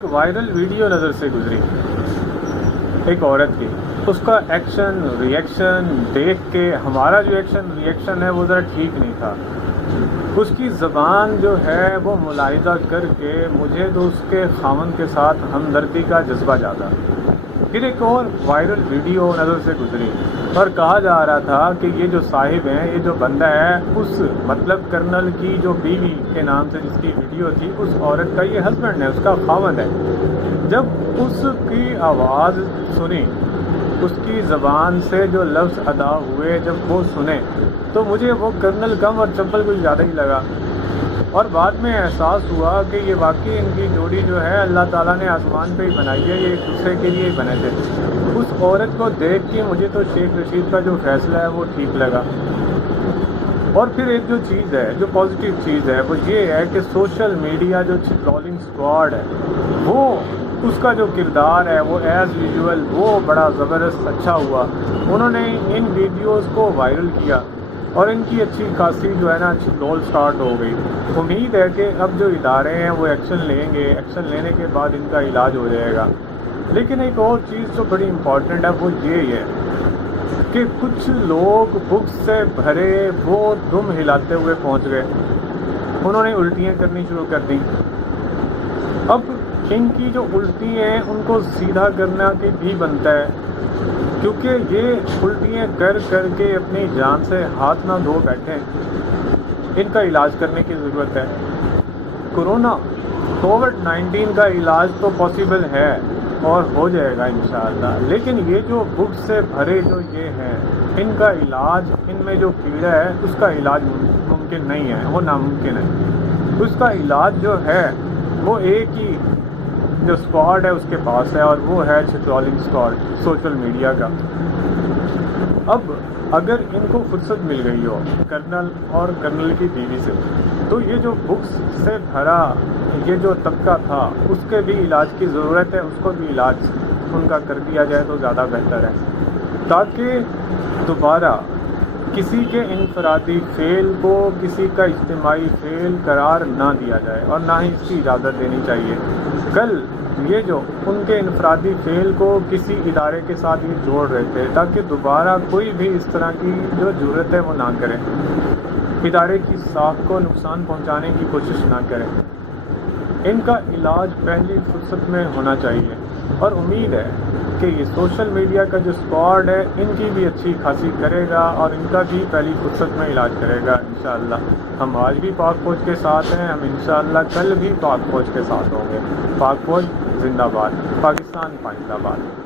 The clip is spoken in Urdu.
ایک وائرل ویڈیو نظر سے گزری ایک عورت کی، اس کا ایکشن ری ایکشن دیکھ کے ہمارا جو ایکشن ری ایکشن ہے وہ ذرا ٹھیک نہیں تھا۔ اس کی زبان جو ہے وہ ملاحظہ کر کے مجھے تو اس کے خاوند کے ساتھ ہمدردی کا جذبہ جاگا۔ پھر ایک اور وائرل ویڈیو نظر سے گزری اور کہا جا رہا تھا کہ یہ جو صاحب ہیں، یہ جو بندہ ہے، اس مطلب کرنل کی جو بیوی کے نام سے جس کی ویڈیو تھی، اس عورت کا یہ ہسبینڈ ہے، اس کا خاوند ہے۔ جب اس کی آواز سنی، اس کی زبان سے جو لفظ ادا ہوئے، جب وہ سنے تو مجھے وہ کرنل کم اور چپل کچھ زیادہ ہی لگا، اور بعد میں احساس ہوا کہ یہ واقعی ان کی جوڑی جو ہے اللہ تعالیٰ نے آسمان پہ ہی بنائی ہے، یہ ایک دوسرے کے لیے ہی بنے تھے۔ اس عورت کو دیکھ کے مجھے تو شیخ رشید کا جو فیصلہ ہے وہ ٹھیک لگا۔ اور پھر ایک جو چیز ہے، جو پازیٹیو چیز ہے، وہ یہ ہے کہ سوشل میڈیا جو ٹرولنگ اسکواڈ ہے، وہ اس کا جو کردار ہے وہ ایز یوزول وہ بڑا زبردست اچھا ہوا۔ انہوں نے ان ویڈیوز کو وائرل کیا اور ان کی اچھی خاصی جو ہے نا ٹرول سٹارٹ ہو گئی۔ امید ہے کہ اب جو ادارے ہیں وہ ایکشن لیں گے، ایکشن لینے کے بعد ان کا علاج ہو جائے گا۔ لیکن ایک اور چیز جو بڑی امپورٹنٹ ہے وہ یہ ہے کہ کچھ لوگ بکس سے بھرے وہ دم ہلاتے ہوئے پہنچ گئے، انہوں نے الٹیاں کرنی شروع کر دیں۔ اب ان کی جو الٹی ہیں ان کو سیدھا کرنا کہ بھی بنتا ہے، کیونکہ یہ الٹیاں کر کر کے اپنی جان سے ہاتھ نہ دھو بیٹھیں، ان کا علاج کرنے کی ضرورت ہے۔ کووڈ-19 کا علاج تو پاسبل ہے اور ہو جائے گا انشاءاللہ، لیکن یہ جو بکس سے بھرے جو یہ ہیں، ان کا علاج، ان میں جو کیڑا ہے اس کا علاج ممکن نہیں ہے، وہ ناممکن ہے۔ اس کا علاج جو ہے وہ ایک ہی جو اسکواڈ ہے اس کے پاس ہے، اور وہ ہے ٹرولنگ اسکواڈ سوشل میڈیا کا۔ اب اگر ان کو فرصت مل گئی ہو کرنل اور کرنل کی بیوی سے، تو یہ جو بکس سے بھرا یہ جو طبقہ تھا اس کے بھی علاج کی ضرورت ہے، اس کو بھی علاج ان کا کر دیا جائے تو زیادہ بہتر ہے، تاکہ دوبارہ کسی کے انفرادی فعل کو کسی کا اجتماعی فعل قرار نہ دیا جائے، اور نہ ہی اس کی اجازت دینی چاہیے۔ کل یہ جو ان کے انفرادی فعل کو کسی ادارے کے ساتھ یہ جوڑ رہے تھے تاکہ دوبارہ کوئی بھی اس طرح کی جو جرت ہے وہ نہ کرے، ادارے کی ساکھ کو نقصان پہنچانے کی کوشش نہ کرے۔ ان کا علاج پہلی فرصت میں ہونا چاہیے، اور امید ہے کہ یہ سوشل میڈیا کا جو اسکواڈ ہے ان کی بھی اچھی خاصی کرے گا، اور ان کا بھی پہلی فرصت میں علاج کرے گا انشاءاللہ۔ ہم آج بھی پاک فوج کے ساتھ ہیں، ہم انشاءاللہ کل بھی پاک فوج کے ساتھ ہوں گے۔ پاک فوج زندہ باد، پاکستان پائندہ باد۔